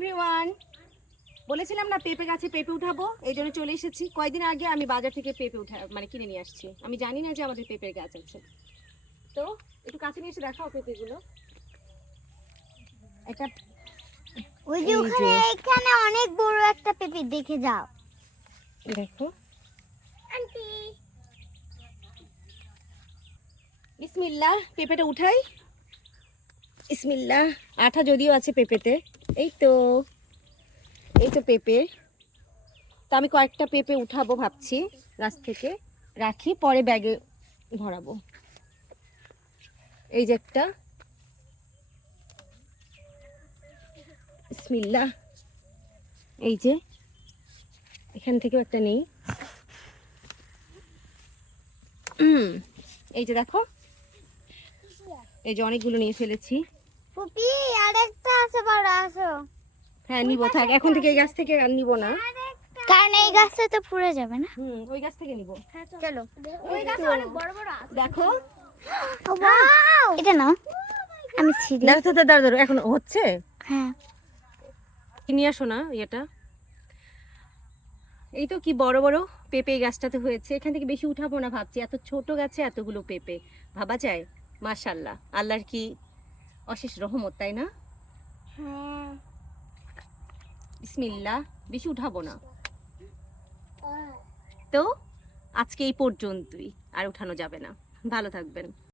Everyone, বলেছিলাম না পেঁপে গাছে পেঁপে উঠাবো, এই জন্য চলে এসেছি। কয়েকদিন আগে আমি বাজার থেকে পেঁপে কিনে নিয়ে আসছি। আমি জানি না যে আমাদের পেঁপের গাছ আছে, তো একটু কাছে নিয়ে এসে দেখাও পেঁপেগুলো। একটা ওই যে ওখানে এখানে অনেক বড় একটা পেঁপে, দেখে যাও। দেখো আন্টি, বিসমিল্লাহ, পেঁপেটা উঠাই। বিসমিল্লাহ। আঠা যদিও আছে পেঁপেতে। এই তো পেঁপে। তো আমি কয়েকটা পেঁপে উঠাবো ভাবছি গাছ থেকে, রাখি পরে ব্যাগে ভরাবো। এই যে একটা, বিসমিল্লাহ। এই যে এখান থেকেও একটা নেই। এই যে দেখো, এই যে অনেকগুলো নিয়ে ফেলেছি। পুপি আরেকটা আছে, বড় আসো। হ্যাঁ নিবো, থাক এখন থেকে এই গাছ থেকে আর নিবো না, কারণ এই গাছটা তো পুড়ে যাবে না। ওই গাছ থেকে নিবো। চলো, ওই গাছে অনেক বড় বড় আছে। দেখো, এটা নাও, আমি ছিঁড়ি। দেখো তো, দাঁড়ো এখন হচ্ছে। হ্যাঁ, নিয়ে আসো না এটা। এই তো কি বড় বড় পেঁপে এই গাছটাতে হয়েছে। এখান থেকে বেশি উঠাবো না ভাবছি, এত ছোট গাছে এতগুলো পেঁপে, ভাবা যায়? মাশাআল্লাহ, আল্লাহর কি অশেষ রহমত, তাই না? হ্যাঁ। বিসমিল্লাহ। বেশি উঠাবো না। তো আজকে এই পর্যন্তই, আর উঠানো যাবে না। ভালো থাকবেন।